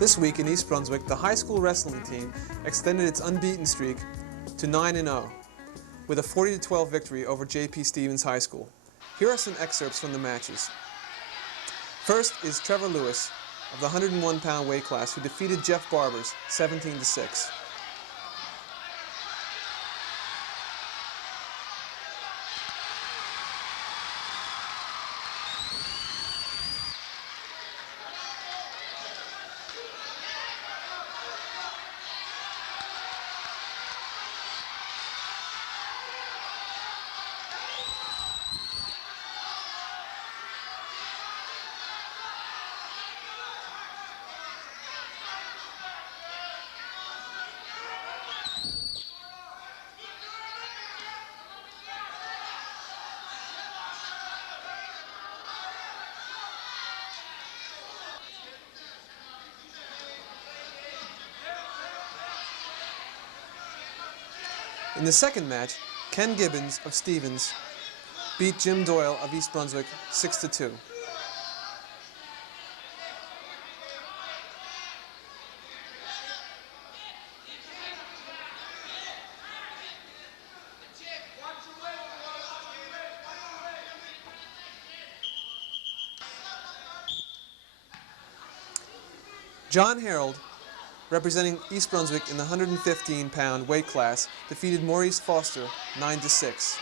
This week in East Brunswick, the high school wrestling team extended its unbeaten streak to 9-0 with a 40-12 victory over J.P. Stevens High School. Here are some excerpts from the matches. First is Trevor Lewis of the 101-pound weight class, who defeated Jeff Barbers 17-6. In the second match, Ken Gibbons of Stevens beat Jim Doyle of East Brunswick 6-2. John Harold, representing East Brunswick in the 115-pound weight class, defeated Maurice Foster 9-6.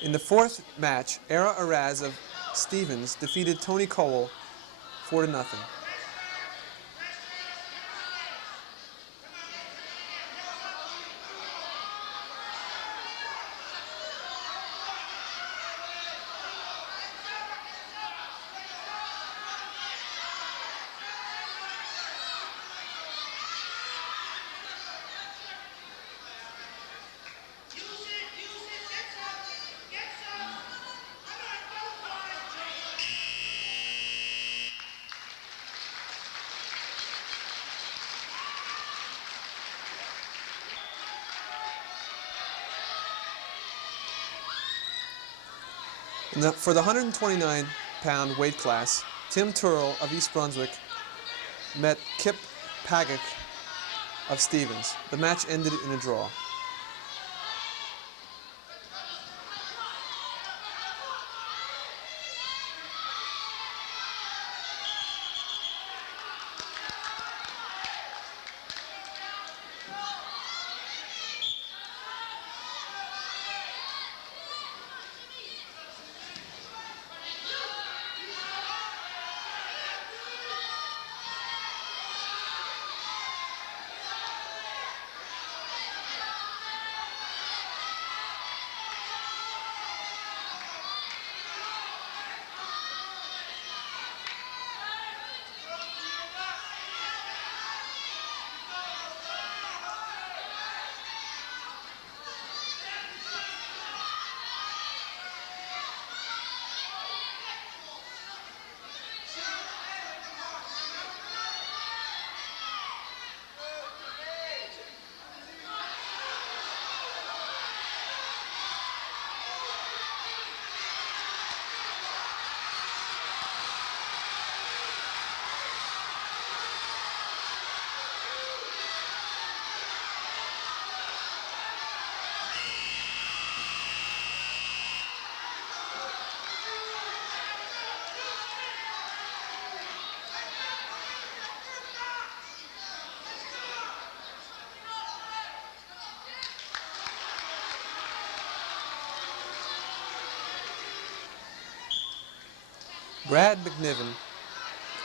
In the fourth match, Era Araz of Stevens defeated Tony Cowell 4-0. For the 129-pound weight class, Tim Turrell of East Brunswick met Kip Pagic of Stevens. The match ended in a draw. Brad McNiven,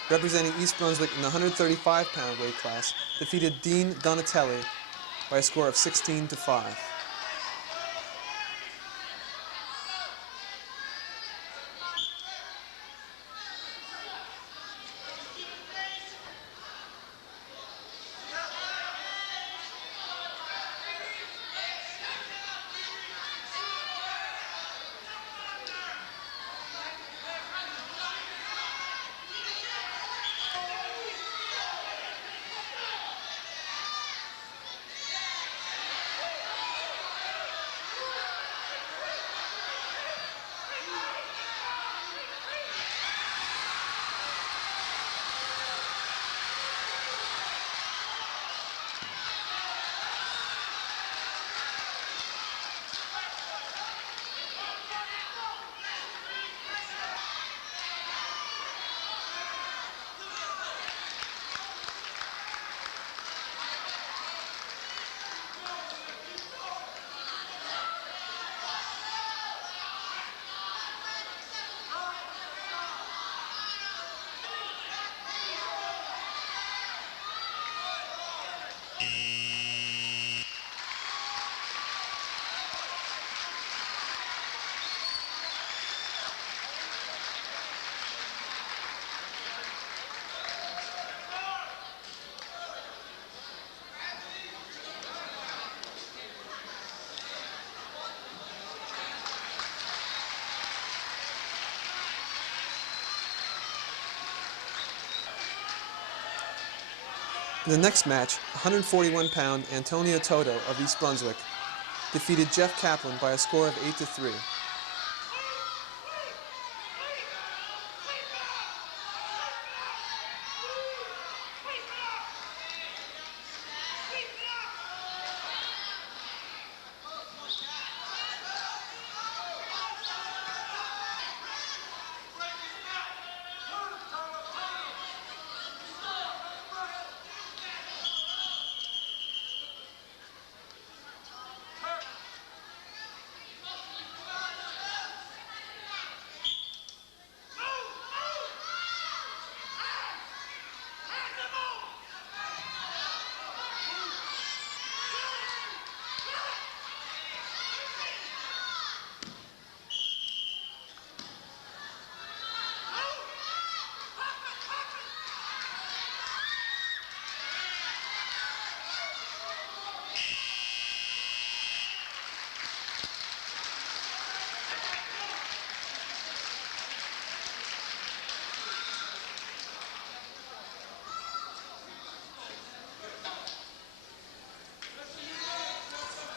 representing East Brunswick in the 135-pound weight class, defeated Dean Donatelli by a score of 16-5. In the next match, 141-pound Antonio Toto of East Brunswick defeated Jeff Kaplan by a score of 8-3.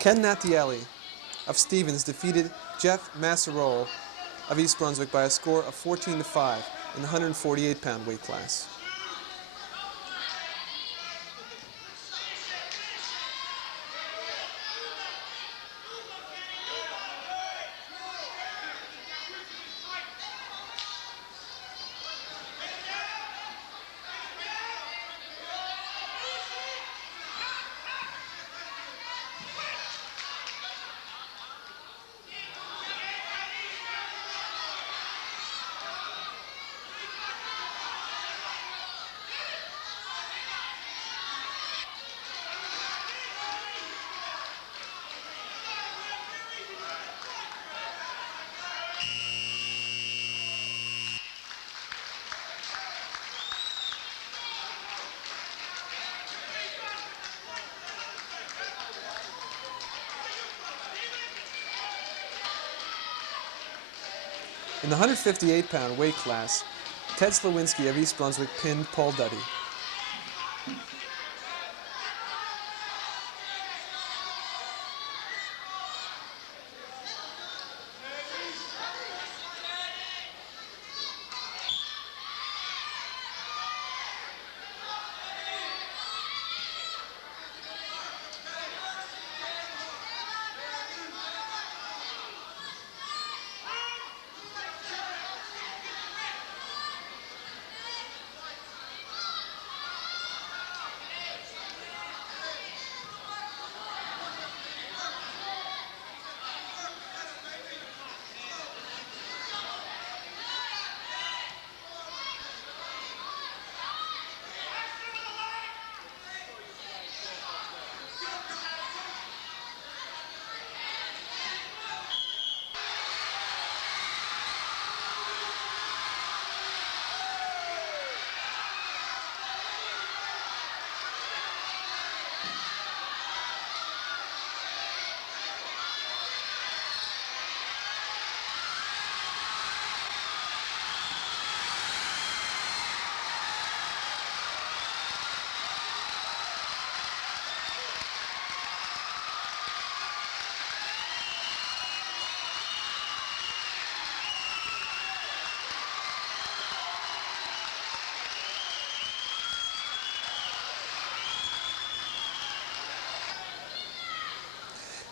Ken Nattielli of Stevens defeated Jeff Masserole of East Brunswick by a score of 14-5 in the 148-pound weight class. In the 158-pound weight class, Ted Slawinski of East Brunswick pinned Paul Duddy.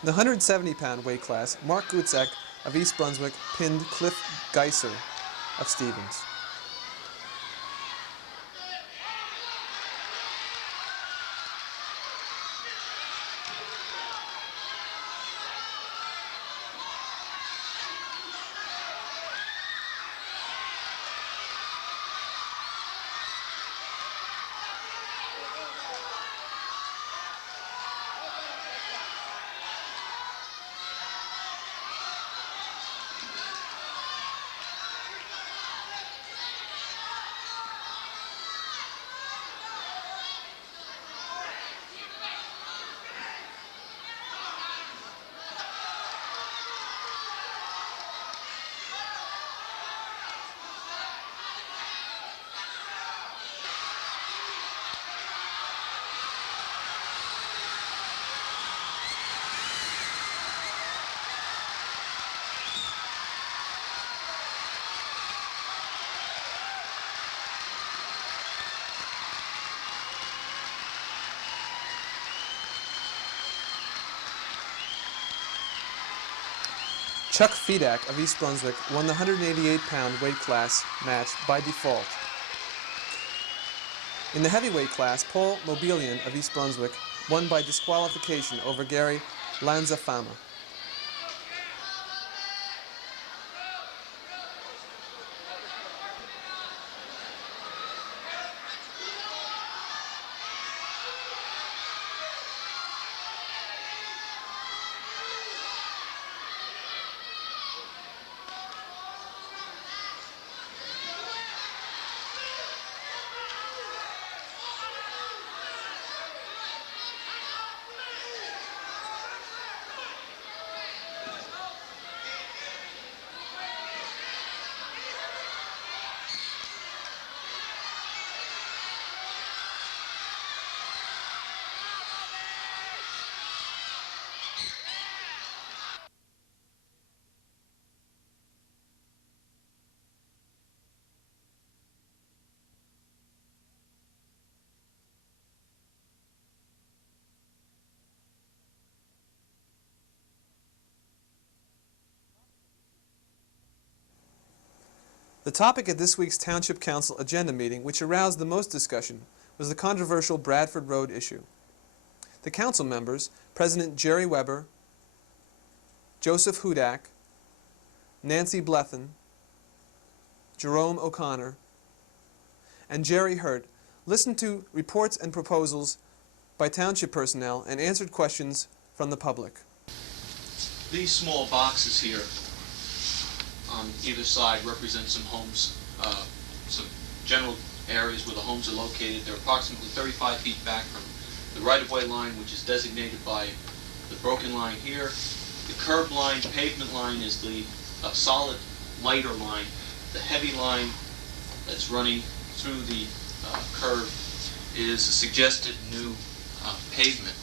In the 170-pound weight class, Mark Gutzek of East Brunswick pinned Cliff Geiser of Stevens. Chuck Fedak of East Brunswick won the 188-pound weight class match by default. In the heavyweight class, Paul Mobilian of East Brunswick won by disqualification over Gary Lanzafama. The topic at this week's Township Council agenda meeting, which aroused the most discussion, was the controversial Bradford Road issue. The council members, President Jerry Weber, Joseph Hudak, Nancy Blethen, Jerome O'Connor, and Jerry Hurt, listened to reports and proposals by township personnel and answered questions from the public. These small boxes here on either side represent some homes, some general areas where the homes are located. They're approximately 35 feet back from the right-of-way line, which is designated by the broken line here. The curb line, pavement line, is the solid lighter line. The heavy line that's running through the curve is a suggested new pavement.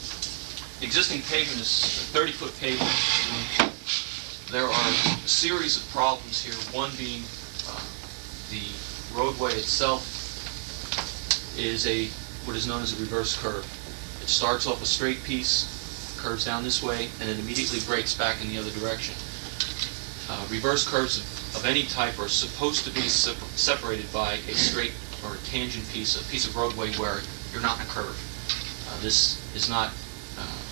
The existing pavement is a 30-foot pavement. There are a series of problems here, one being the roadway itself is what is known as a reverse curve. It starts off a straight piece, curves down this way, and then immediately breaks back in the other direction. Reverse curves of any type are supposed to be separated by a straight or a tangent piece, a piece of roadway where you're not in a curve. This is not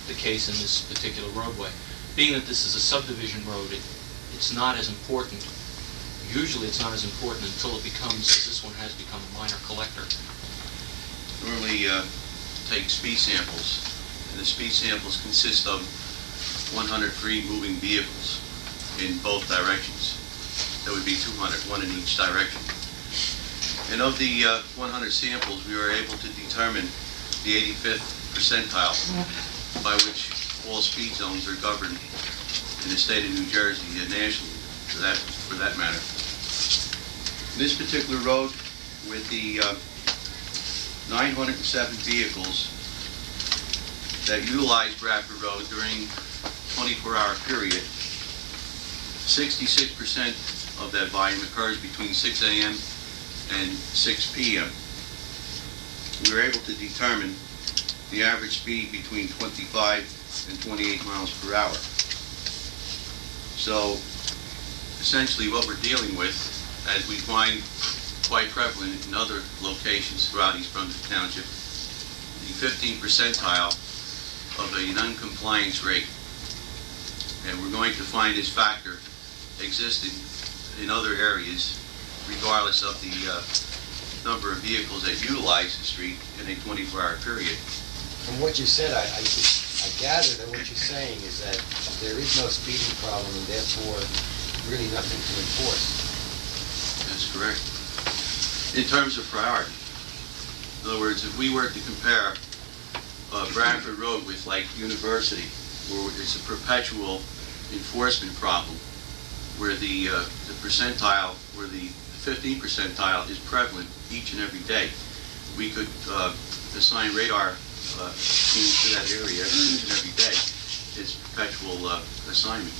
the case in this particular roadway. Being that this is a subdivision road, it's not as important. Usually it's not as important until it becomes, as this one has become, a minor collector. Normally take speed samples, and the speed samples consist of 100 free moving vehicles in both directions. There would be 200, one in each direction. And of the 100 samples, we were able to determine the 85th percentile by which all speed zones are governed in the state of New Jersey and nationally, for that matter. This particular road, with the 907 vehicles that utilize Bradford Road during 24-hour period, 66% of that volume occurs between 6 a.m. and 6 p.m. We were able to determine the average speed between 25 28 miles per hour. So essentially what we're dealing with, as we find quite prevalent in other locations throughout East Brunswick Township, the 15th percentile of a non-compliance rate. And we're going to find this factor existing in other areas, regardless of the number of vehicles that utilize the street in a 24-hour period. From what you said, I gather that what you're saying is that there is no speeding problem and therefore really nothing to enforce. That's correct. In terms of priority, in other words, if we were to compare Bradford Road with like University, where it's a perpetual enforcement problem, where the percentile, where the 15th percentile is prevalent each and every day, we could assign radar teams to that area each and every day. It's perpetual assignment.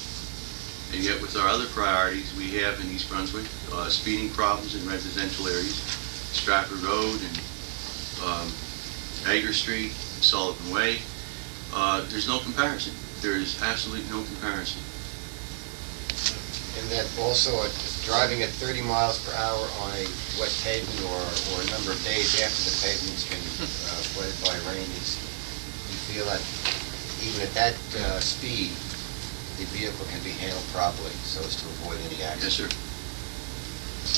And yet with our other priorities we have in East Brunswick, speeding problems in residential areas, Stratford Road and Ager Street, Sullivan Way, there's no comparison. There is absolutely no comparison. And that also driving at 30 miles per hour on a wet pavement or a number of days after the pavement's been flooded by rain, you feel that even at that speed, the vehicle can be handled properly so as to avoid any accident? Yes, sir.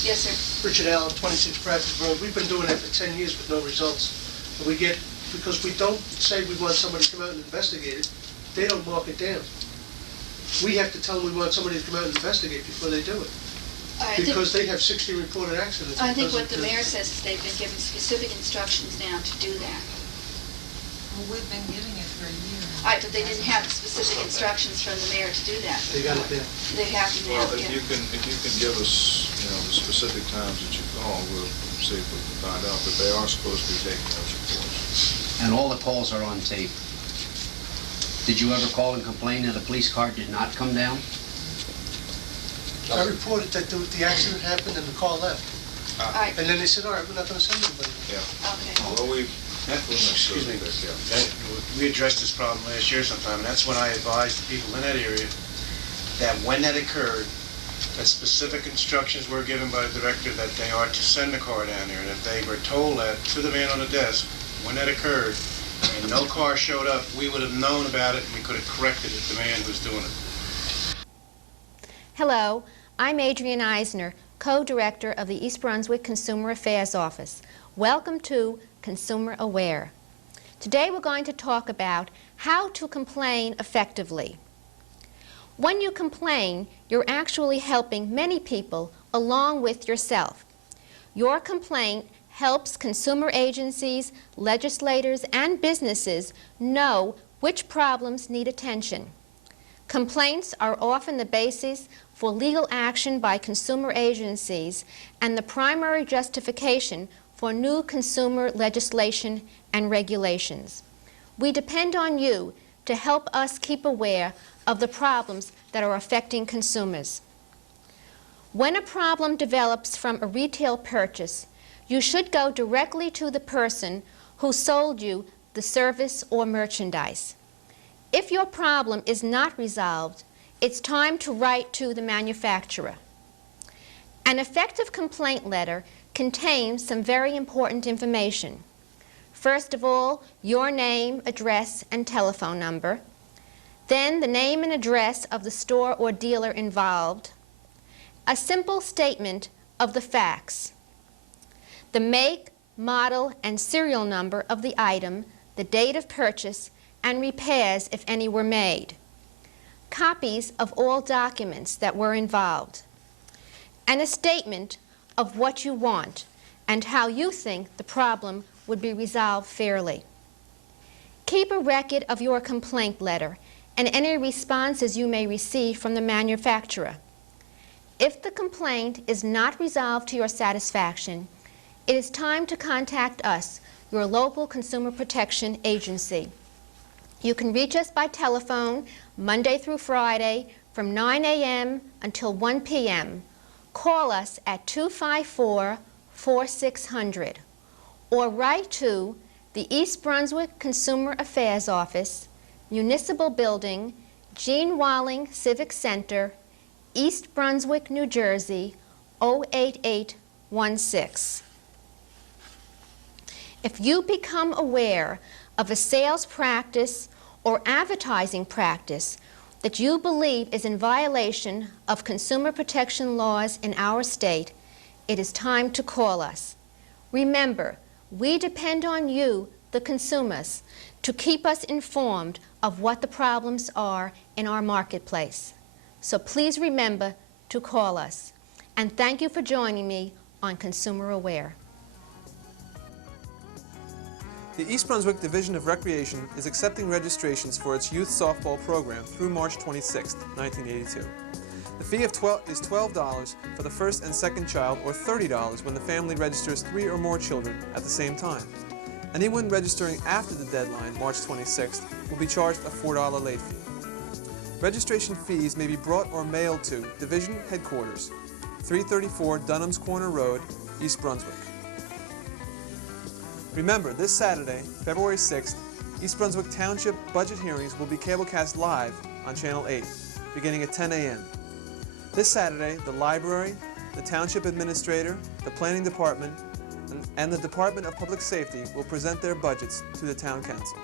Yes, sir. Richard Allen, 26 Bradford Road. We've been doing that for 10 years with no results. And we get, because we don't say we want somebody to come out and investigate it, they don't mark it down. We have to tell them we want somebody to come out and investigate before they do it. Because they have 60 reported accidents. I think what the mayor says is they've been given specific instructions now to do that. Well, we've been getting it for a year. All right, but they didn't have specific instructions from the mayor to do that. They got it there. They have to now, Well, if yeah. you can give us, the specific times that you call, we'll see if we can find out, but they are supposed to be taking those reports. And all the calls are on tape. Did you ever call and complain that a police car did not come down? I reported that the accident happened and the car left. All right, And then they said, all right, we're not going to send anybody. Yeah. okay. Well, Excuse me. We addressed this problem last year sometime, and that's when I advised the people in that area that when that occurred, that specific instructions were given by the director that they are to send the car down there, and if they were told that to the man on the desk when that occurred, and no car showed up, we would have known about it and we could have corrected it, the man who was doing it. Hello, I'm Adrienne Eisner, co-director of the East Brunswick Consumer Affairs Office. Welcome to Consumer Aware. Today we're going to talk about how to complain effectively. When you complain, you're actually helping many people along with yourself. Your complaint helps consumer agencies, legislators, and businesses know which problems need attention. Complaints are often the basis for legal action by consumer agencies and the primary justification for new consumer legislation and regulations. We depend on you to help us keep aware of the problems that are affecting consumers. When a problem develops from a retail purchase, you should go directly to the person who sold you the service or merchandise. If your problem is not resolved, it's time to write to the manufacturer. An effective complaint letter contains some very important information. First of all, your name, address, and telephone number. Then the name and address of the store or dealer involved. A simple statement of the facts. The make, model, and serial number of the item, the date of purchase, and repairs if any were made. Copies of all documents that were involved. And a statement of what you want and how you think the problem would be resolved fairly. Keep a record of your complaint letter and any responses you may receive from the manufacturer. If the complaint is not resolved to your satisfaction, it is time to contact us, your local consumer protection agency. You can reach us by telephone Monday through Friday from 9 a.m. until 1 p.m. Call us at 254-4600 or write to the East Brunswick Consumer Affairs Office, Municipal Building, Gene Walling Civic Center, East Brunswick, New Jersey, 08816. If you become aware of a sales practice or advertising practice that you believe is in violation of consumer protection laws in our state, it is time to call us. Remember, we depend on you, the consumers, to keep us informed of what the problems are in our marketplace. So please remember to call us. And thank you for joining me on Consumer Aware. The East Brunswick Division of Recreation is accepting registrations for its youth softball program through March 26, 1982. The fee is $12 for the first and second child, or $30 when the family registers 3 or more children at the same time. Anyone registering after the deadline, March 26th, will be charged a $4 late fee. Registration fees may be brought or mailed to Division Headquarters, 334 Dunham's Corner Road, East Brunswick. Remember, this Saturday, February 6th, East Brunswick Township budget hearings will be cablecast live on Channel 8, beginning at 10 a.m. This Saturday, the library, the Township Administrator, the Planning Department, and the Department of Public Safety will present their budgets to the Town Council.